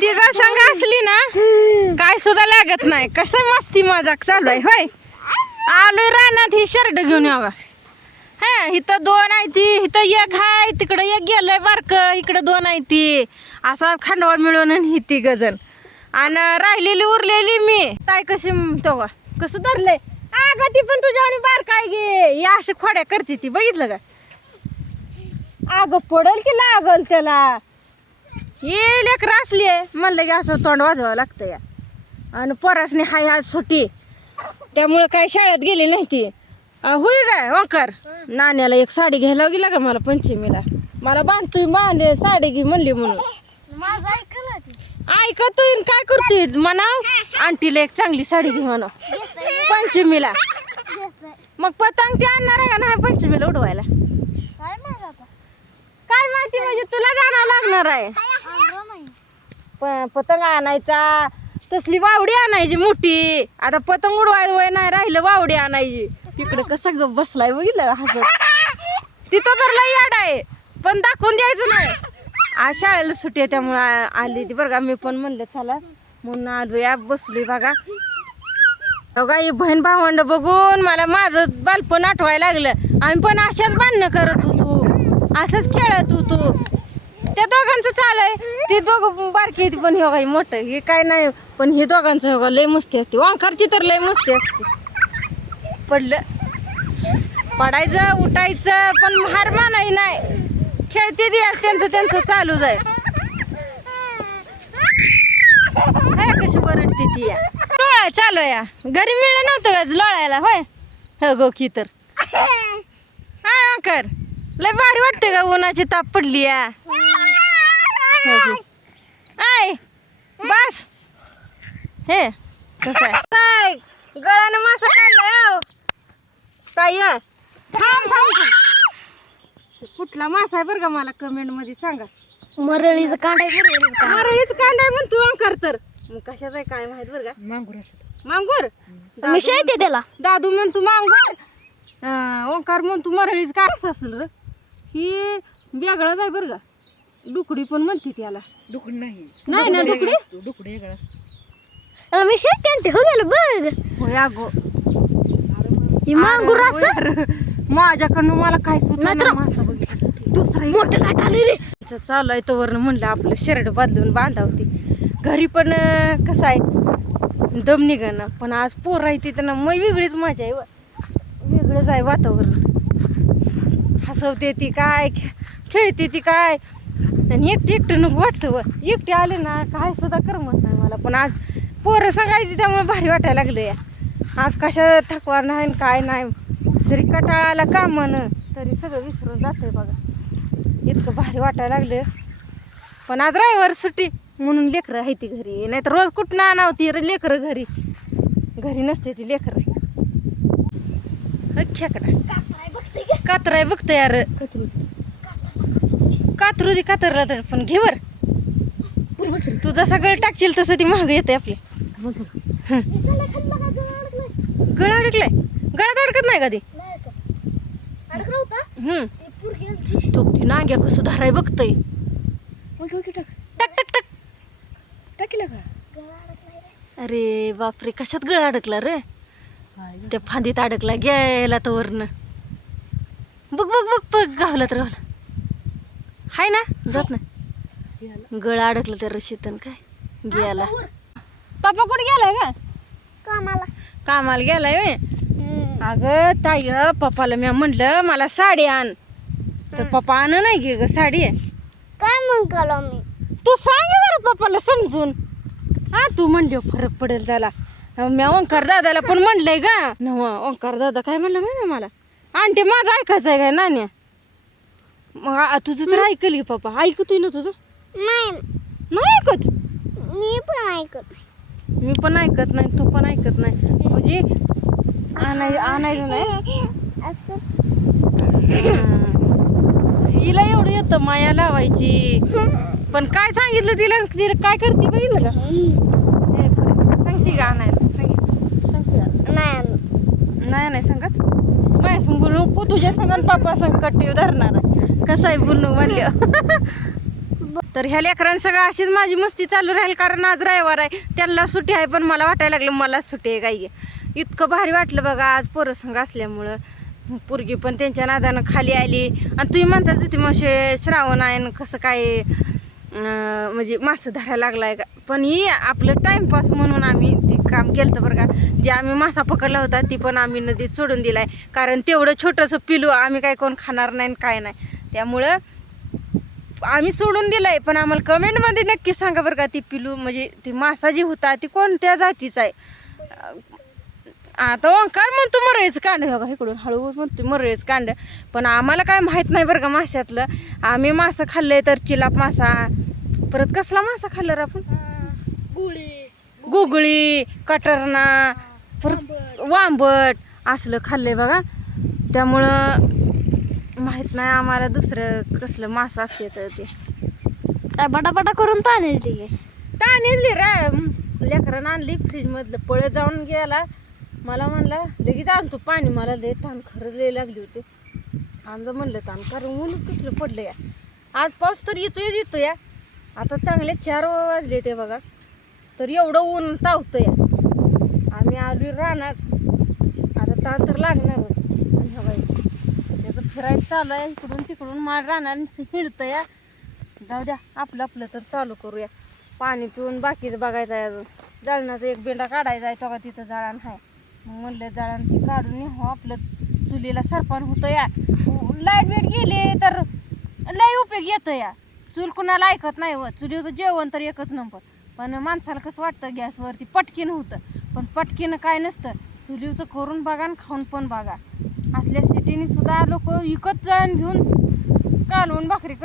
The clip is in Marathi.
तिघा संघ असली ना काय सुद्धा लागत नाही. कसं मस्ती मजाक चालू आहे होय? आलोय रानात ही शर्ट घेऊन यावा हा इथं दोन आहे ती इथं एक हाय तिकडं एक गेलंय बारक इकडं दोन आहे ती. असा खांडवा मिळून ही ती गजन आणि राहिलेली उरलेली मी. ताय कशी तेव्हा कसं धरलंय? अगं ती पण तुझ्या आणि बारक आहे गे. या अशी खोड्या करते ती बघितलं का? अगं पडल की लागल त्याला? ये लेकर असली आहे. म्हणलं की असं तोंड वाजवावं लागतं या आणि पोरासने हाय आज सुट्टी त्यामुळं काय शाळेत गेली नाही ती. होई रे वंकर नाण्याला एक साडी घ्यायला गेला का मला पंचमीला. मला बांधतोय बांधे साडी घे म्हणली म्हणून. माझं ऐकलं ते ऐकतोय काय करतोय? म्हणाव. आंटीला एक चांगली साडी घे म्हणा पंचमीला. मग पतंग ते आणणार आहे का नाही पंचमीला उडवायला? काय माहीत म्हणजे तुला जाणं लागणार आहे. प- पतंग आणायचा. तसली वावडी आणायची मोठी. आता पतंग उडवाय वय नाही राहिलं वावडी आणायची. तिकडे कसं ग बसलाय बघितलं हसत? तिथं तर लई याड आहे. पण दाखवून द्यायचं नाही. आज शाळेला सुट्टी आहे त्यामुळे आली ती बरं का. मी पण म्हणलं चला. म्हणून आलो या बसलोय बघा. बघा ही बहीण भावंड बघून मला माझं बालपण आठवायला लागलं. आम्ही पण अशाच बांधणं करत होतो. असंच खेळत होतो. त्या दोघांचं चालू आहे ते दोघं बारकी पण हे मोठं. हे काय नाही पण हे दोघांचं हे लय मस्ती असते. वांकारची तर लय मस्ती असते. पडलं. पडायचं उठायचं पण हार मानाही नाही. खेळते ती त्यांचं त्यांचं चालूच आहे. कशी वरडते ती या. लोळा चालू या. घरी मिळलं नव्हतं का लोळायला? होय. हो गो की तर. हा अंकर लय भारी वाटते का उन्हाची ताप पडली. आय बस. हे कसं आहे? काय गळ्यानं मासा काढलाय. काय? थांब थांब. कुठला मासा आहे बरं का मला कमेंटमध्ये सांगा? मरळीचं कांडाय मरळीचं कांडाय म्हणतो अंकर तर. मग कशाच आहे काय माहीत बरं का? मांगूर असत मांगूर? मी शेते त्याला. दादू म्हणतो मांगूर. अं, ओंकार म्हणतो मरळीच काय असं असेल र. ही वेगळाच आहे बरं का. डुकडी पण म्हणते त्याला. डुकड नाही. नाही ना डुकडी डुकड वेगळा असतो. मी शेते आणते हो गेलं बघ. होय अगो. ही मांगूर असं. माझ्याकडनं मला काय नाहीतर- दुसरा मोठं लाट आले रे? तिचं चालू आहे तोवर म्हणलं आपलं शर्ट बदलून बांधावती. घरी पण अं, कसं आहे दम निघाना. पण आज पोर आहे ती त्यांना मग वेगळीच मजा आहे व. वेगळंच आहे वातावरण. हसवते ती काय खे- खेळते ती काय. आणि एकटी एकटं नको वाटतं व. एकटी आले ना काय सुद्धा करमत नाही मला. पण आज पोरं सांगायची त्यामुळे भारी वाटायला लागलं. या आज कशा थकवा नाही काय नाही. जरी कटाळाला कामानं तरी सगळं विसरून जातंय बघा. इतकं भारी वाटायला लागलं. पण आज रविवार सुट्टी म्हणून लेकरं आहे ती घरी. नाही तर रोज कुठं आणावं ती लेकरं घरी. घरी नसते ती लेकरं. खेकडा कातराय बघतं यार कातरू दे कातरला तर पण घेवर तू जसा गळ टाकशील तसं ती महाग येते आपली. गळ अडकलाय. गळात अडकत नाही का ती? हम्म तो ती नांग्या कसं धाराय बघतय. ओके टाक टक टक. टक टाकीला का अरे बापरे कशात गळ अडकला रे? त्या फांदीत अडकला गेला तर वरनं. बघ बघ बघ बघ गावला तर गावला हाय ना जात नाही. गळ अडकलं त्या रशीतन काय? गेला. पप्पा कुठे गेलाय का कामाला. कामाला गेलाय व्हय अगं ताई पप्पाला मी म्हणलं मला साडी आण. तर पप्पा आण नाही की ग साडी. काय मग केलं मी? तू सांग जरा पप्पाला समजून. हा तू म्हणले फरक पडेल त्याला. मी ओंकार दादाला पण म्हणलंय का नव ओंकार दादा काय म्हणलं माहिती मला? आंटी माझं ऐकायचं आहे काय नाण्या? मग आ- तुझं तर ऐकल की पप्पा. ऐकतोय ना तुझं? नाही. नाही ऐकत? मी पण ऐकत मी पण ऐकत नाही तू पण ऐकत नाही. म्हणजे आणाय आणायचं नाही? असं हा. हिला एवढं येतं माया लावायची. पण काय सांगितलं तिला? तिला काय करते बघितलं का. सांगते का आणायला? सांगितलं? नाही. नाही नाही सांगत? पासून माझ्या तू तुझ्या संग आणि संग कट्टी धरणार आहे. कसं आहे बोलणं म्हणलं. तर ह्या लेकरांनी सगळं अशीच माझी मस्ती चालू राहील कारण आज रविवार आहे. त्यांना सुट्टी आहे पण मला वाटायला लागलं मला सुट्टी आहे काही इतकं भारी वाटलं बघा आज पोरसंग असल्यामुळं. पोरगी पण त्यांच्या नादानं खाली आली. आणि तुम्ही म्हणतात तिथे मग श्रावण आहे कसं काय म्हणजे मासं धरायला लागलाय का? पण ही आपलं टाइमपास म्हणून आम्ही ते काम केलं होतं बरं का. जे आम्ही मासा पकडला होता ती पण आम्ही नदीत सोडून दिलाय. कारण तेवढं छोटंसं पिलू आम्ही काय कोण खाणार नाही आणि काय नाही. त्यामुळं आम्ही सोडून दिलाय पण आम्हाला कमेंटमध्ये नक्की सांगा बरं का ती पिलू म्हणजे ती मासा जी होता ती कोणत्या जातीचा आहे? आता ओंकार म्हणतो मरळीचं कांड. हो इकडून हळूहळू म्हणतो मरळीचं कांड. पण आम्हाला काय माहीत नाही बरं का माशातलं. आम्ही मासा खाल्लंय तर चिलाप मासा. परत कसला मासा खाल्ला आपण? गुळी गुगळी कटरना परत वांबट असलं खाल्लंय बघा. त्यामुळं माहीत नाही आम्हाला दुसरं कसलं मासा असते तर ते. काय बटाबटा करून तानेल ती. ताणली रा. लेकरानं आणली फ्रीजमधलं. पळत जाऊन गेला. मला म्हणला लगेच आणतो पाणी. मला लय ताण खरंच लय लागली होती. आमचं म्हणलं ताण कारण ऊन कसलं पडलं या. आज पाऊस तर येतोय येतो या. आता चांगले चार वाजले ते बघा. तर एवढं ऊन तावतं या आम्ही आलो राहणार आता ताण तर लागणार आणि त्याचं फिरायचं चालू आहे इकडून तिकडून मार राहणार हिडतं या जाऊ द्या आपलं आपलं तर चालू करूया. पाणी पिऊन बाकीचं बघायचं आहे अजून. जळणाचा एक बेंडा काढायचा आहे का तिथं जळण आहे मग म्हणलं जळण ती काढून हो आपलं चुलीला सरपण होतं या. लाइट बीट गेली तर लय उपयोग येतं या. चूल कुणाला ऐकत नाही व. चुलीचं जेवण तर एकच नंबर. पण माणसाला कसं वाटतं गॅसवरती? पटकीनं होतं. पण पटकीनं काय नसतं. चुलीवचं करून बघा आणि खाऊन पण बघा. असल्या सिटीने सुद्धा लोक विकत जळण घेऊन कालवून भाकरी कर